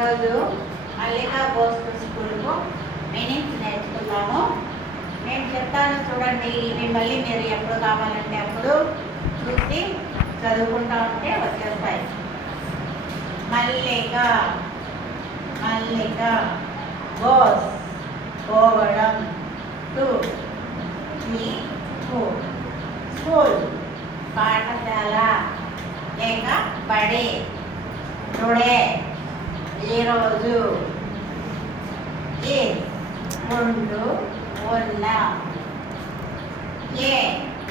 ఈరోజు Mallika goes to స్కూల్కు meanings నేర్చుకుందాము. నేను చెప్తాను చూడండి. ఇవి మళ్ళీ మీరు ఎప్పుడు కావాలంటే అప్పుడు చూసి చదువుకుంటా ఉంటే వచ్చేస్తాయి. మల్లిక, మల్లిక. గోస్, పోవడం. టు, స్కూల్, పాఠశాల లేక బడి. టుడే, ఈరోజు. ముందు, ఉన్న.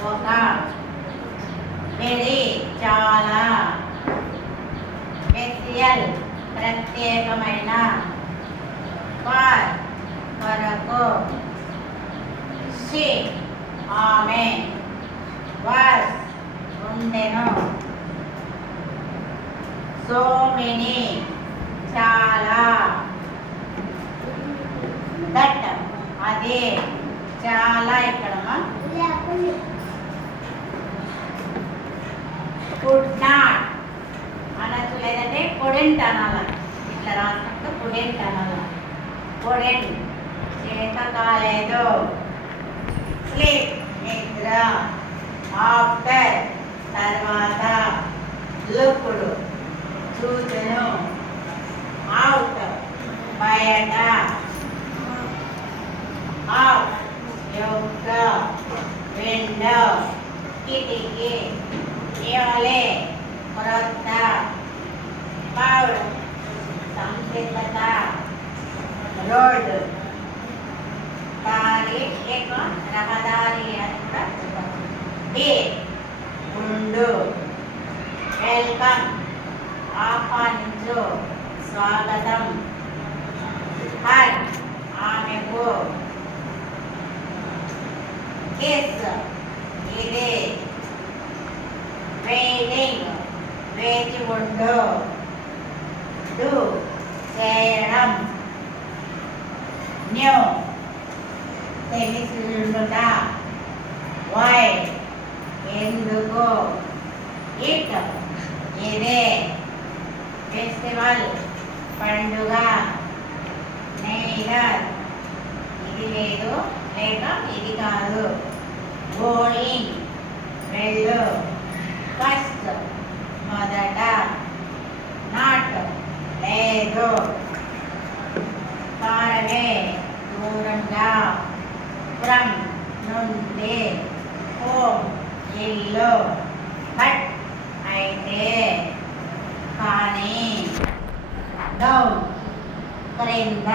ఒక. వెరీ, చాలా. స్పెషల్, ప్రత్యేకమైన. ఫర్, కొరకు. షీ, ఆమె. వాస్, ఉండెను. సో మెనీ, చాలా. దట్, అదే. చాలా ఎక్కడమ్మా? కుడ్ నాట్ అనొచ్చు, లేదంటే కుడెంట్ అనాల. ఇట్లా రాసినప్పుడు కుడెంట్ అనాల. కుడెంట్, చేత కాలేదు. స్లీప్, నిద్ర. ఆఫ్టర్, తర్వాత. లుక్డ్, చూచెను. అవుట్, బయట. ఆఫ్, యొక్క. విండో, కిటికీ. న్యూలీ, క్రొత్త. పౌడ్, సంసిద్ధత. రోడ్, దారి లేక రహదారి అని కూడా చెప్పచ్చు. బి, ఉండు. వెల్కమ్, ఆహ్వానించు, స్వాగతం. హర్, ఆమెకు. కిస్, ఇది. వెయిటింగ్, వేచి ఉండు. డు, చేయడం. న్యూ, తెలిసి ఉండుట. వై, ఎందుకు. ఇట్, ఇదే. ఫెస్టివల్, పండుగ. నెయిదర్, ఇది లేదు లేక ఇది కాదు. గోయింగ్, వెళ్ళు. ఫస్ట్, మొదట. నాట్, లేదు. ఫార్ అవే, దూరంగా. ఫ్రమ్, నుండి. హోమ్, ఇల్లు. బట్, అయితే. కానీ. డౌన్, క్రింద.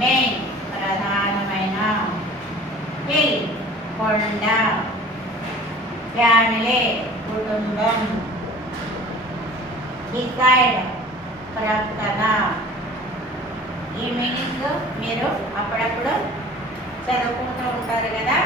మెయిన్, ప్రధానమైన. హిల్, కొండ. ఫ్యామిలీ, కుటుంబం. డిసైడ్, ప్రకటన. ఈ మీనింగ్స్ మీరు అప్పుడప్పుడు చదువుకుంటూ ఉంటారు కదా.